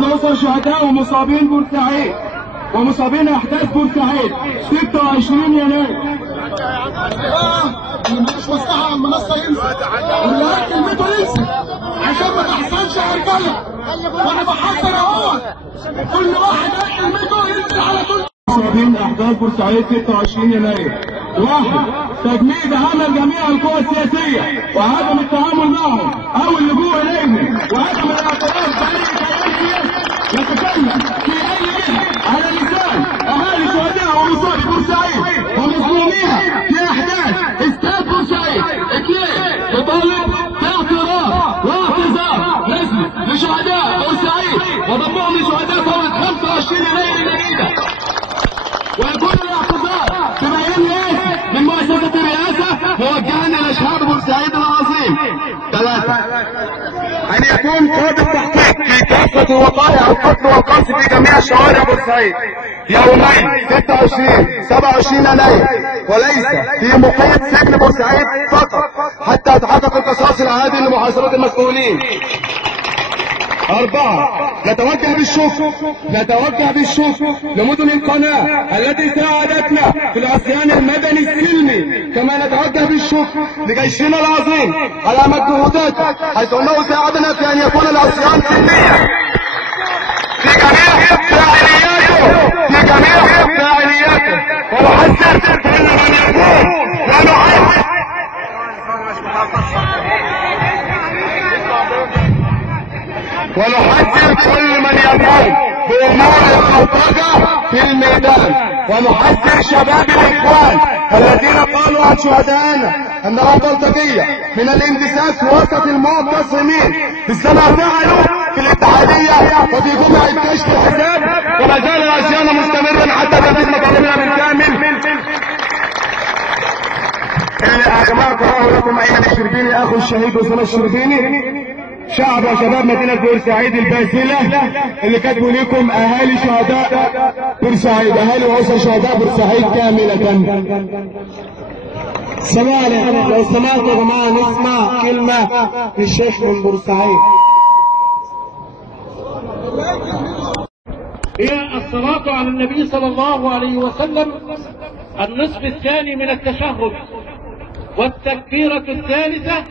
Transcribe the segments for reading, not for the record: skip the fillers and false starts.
أسر شهداء ومصابين بورسعيد ومصابين احداث بورسعيد 26 يناير. اللي مش مصلحه على المنصه ينزل، واللي قال كلمته ينزل عشان ما تحصلش هرجله. وانا بحذر اهو، كل واحد قال كلمته ينزل على طول. مصابين احداث بورسعيد 26 يناير. 1. تجميد عمل جميع القوى السياسيه وعدم التعامل معهم او اللجوء اليهم وعدم الاعتراف باي كيان يتكلم في اي جهه على لسان اهالي شهداء ومصابي بورسعيد ومظلوميها في احداث استاد بورسعيد. 2. تطالب باعتراف واعتذار رسمي لشهداء بورسعيد وضمهم لشهداء ثوره 25 يناير الجديده، ويكون الاعتذار تبين ايه من مؤسسه الرئاسه موجها الى شهاب بورسعيد العظيم. 3. ان يكون قاضي التحقيق في كافه وقائع القتل والقصف في جميع شوارع بورسعيد يومين 26 27 يناير، وليس في مقيد سجن بورسعيد فقط حتى يتحقق القصاص العادل لمحاصره المسؤولين. 4. نتوجه بالشكر لمدن القناة التي ساعدتنا في العصيان المدني السلمي، كما نتوجه بالشكر لجيشنا العظيم على مجهوداته، حيث انه ساعدنا في ان يكون العصيان سلميا في جميع فاعلياته ونحذر كل من يقول ونحذر كل من يقوم بأمور البلطجة في الميدان، ونحذر شباب الإخوان الذين قالوا عن شهدائنا أنها بلطجية من الاندساس في وسط المعتصمين مثلما فعلوا في الاتحادية وفي جمعة كشف الحساب، وما زال العصيان مستمرا حتى تنفيذ مطالبنا بالكامل. يا جماعة قرأوا لكم أين الشربيني أخو الشهيد أسامة الشربيني، شعب وشباب مدينة بورسعيد الباسلة اللي كاتبوا لكم اهالي شهداء بورسعيد، اهالي واسر شهداء بورسعيد كاملة. سمعنا لو سمعتوا يا جماعة نسمع كلمة للشيخ من بورسعيد. هي الصلاة على النبي صلى الله عليه وسلم النصف الثاني من التشهد، والتكبيرة الثالثة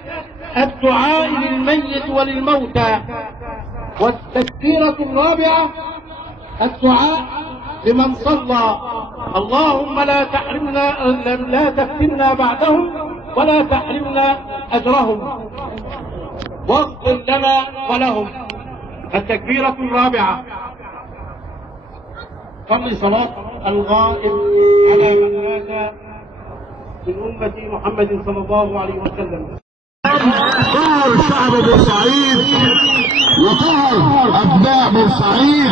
الدعاء للميت وللموتى، والتكبيرة الرابعة الدعاء لمن صلى. اللهم لا تفتنا بعدهم ولا تحرمنا أجرهم واغفر لنا ولهم. التكبيرة الرابعة. صلي صلاة الغائب على من مات من أمة محمد صلى الله عليه وسلم. طهر شعب بورسعيد وطهر ابناء بورسعيد،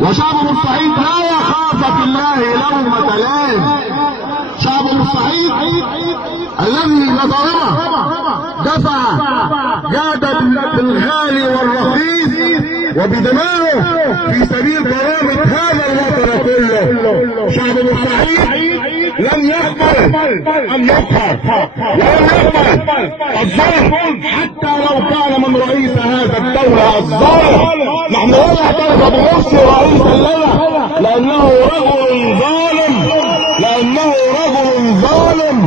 وشعب بورسعيد لا يخاف في الله لومة لائم. شعب بورسعيد الذي نظرنا دفع جاد بالغالي والرخيص وبدمائه في سبيل كرامة هذا الوطن كله. شعب بورسعيد لم يقبل ان يقهر ولم يقبل الظلم حتى لو كان من رئيس هذا الدولة الظالم. نحن لا نعترف بمرسي رئيسا لنا لانه رجل ظالم،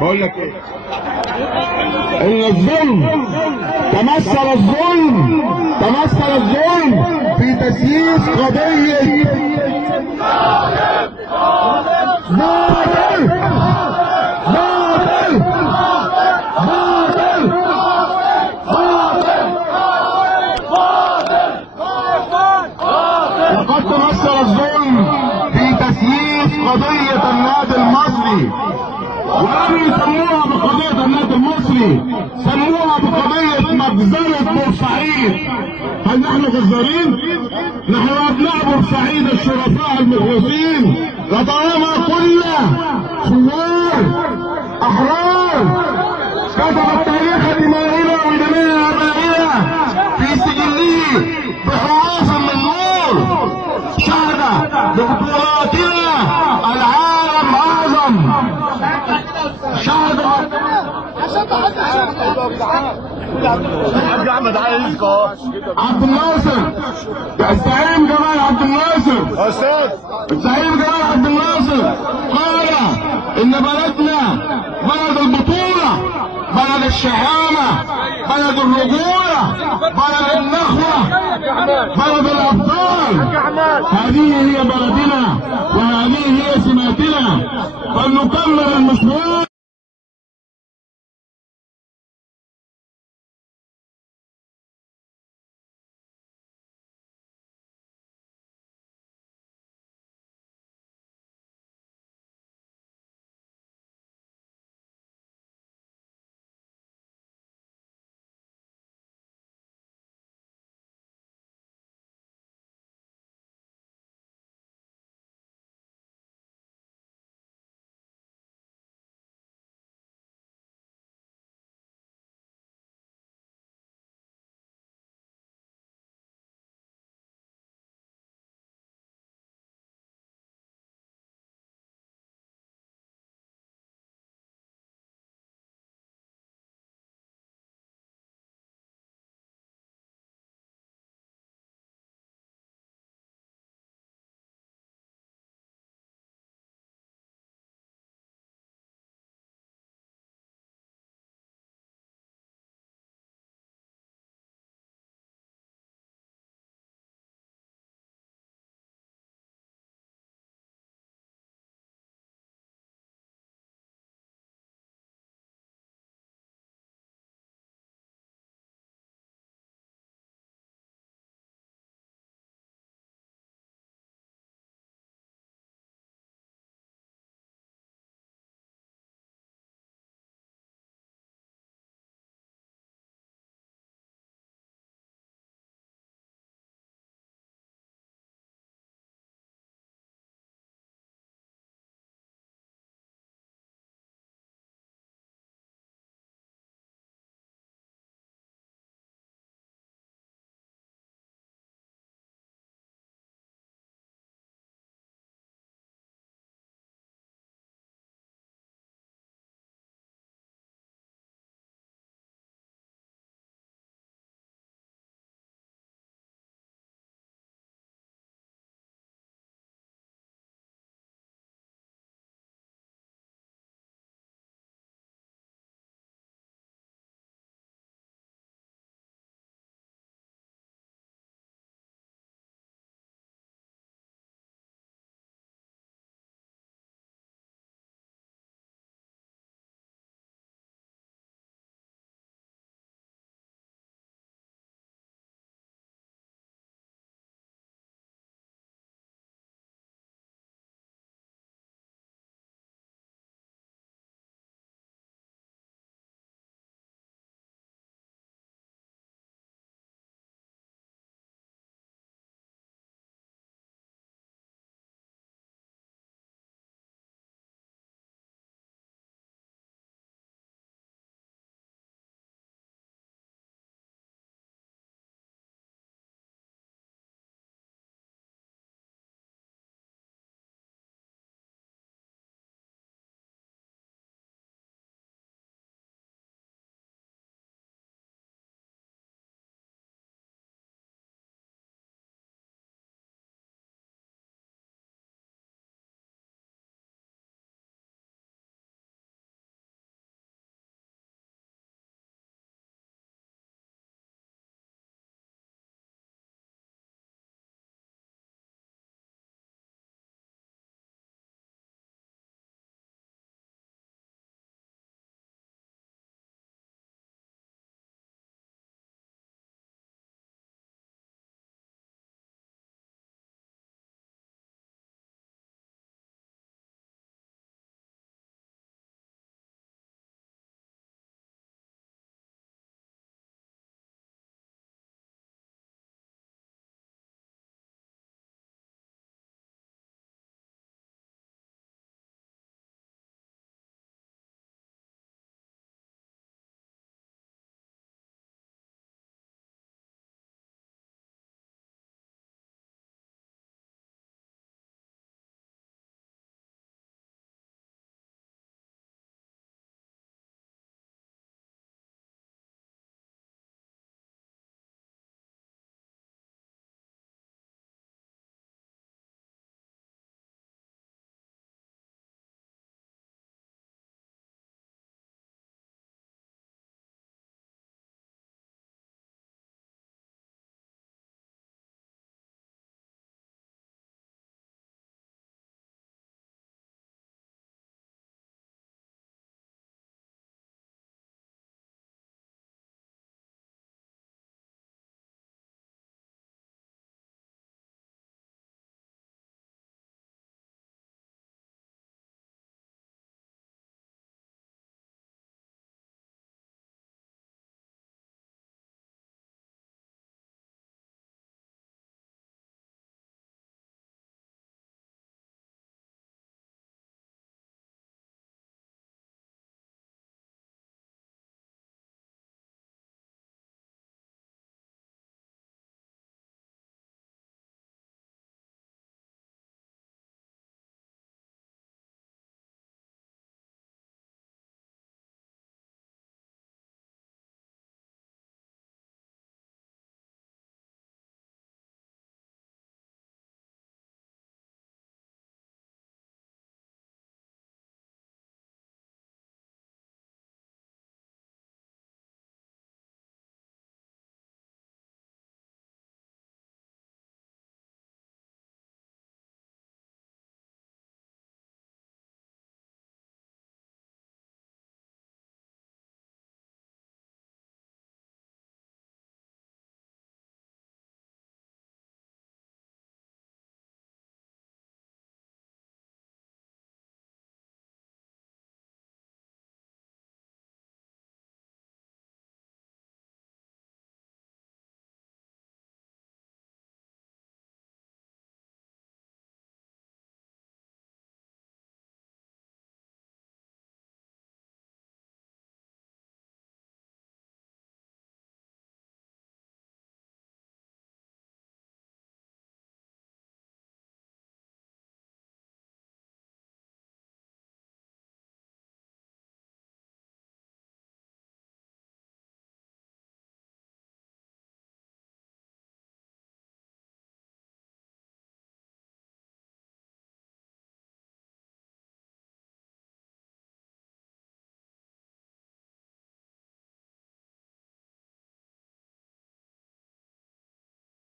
بقول لك ايه؟ ان الظلم تمثل الظلم في تسييس قضية وقد تمثل الظلم في تسييس قضية النادي المصري، ولم يسموها بقضية النادي المصري، سموها بقضية مجزرة بورسعيد. هل نحن جزارين؟ نحن ابناء بورسعيد الشرفاء المخلصين، لطالما كنا ثوار احرار كتب التاريخ دمائنا ودماء ابائنا في سجلية بحروف من نور شهد ببطولاتنا العالم اعظم. شهد احمد عايزكم عبد الناصر، الزعيم جمال عبد الناصر، الزعيم جمال عبد الناصر قال ان بلدنا بلد البطولة، بلد الشهامة، بلد الرجولة، بلد النخوة، بلد الابطال. هذه هي بلدنا وهذه هي سماتنا، فلنكمل المشوار.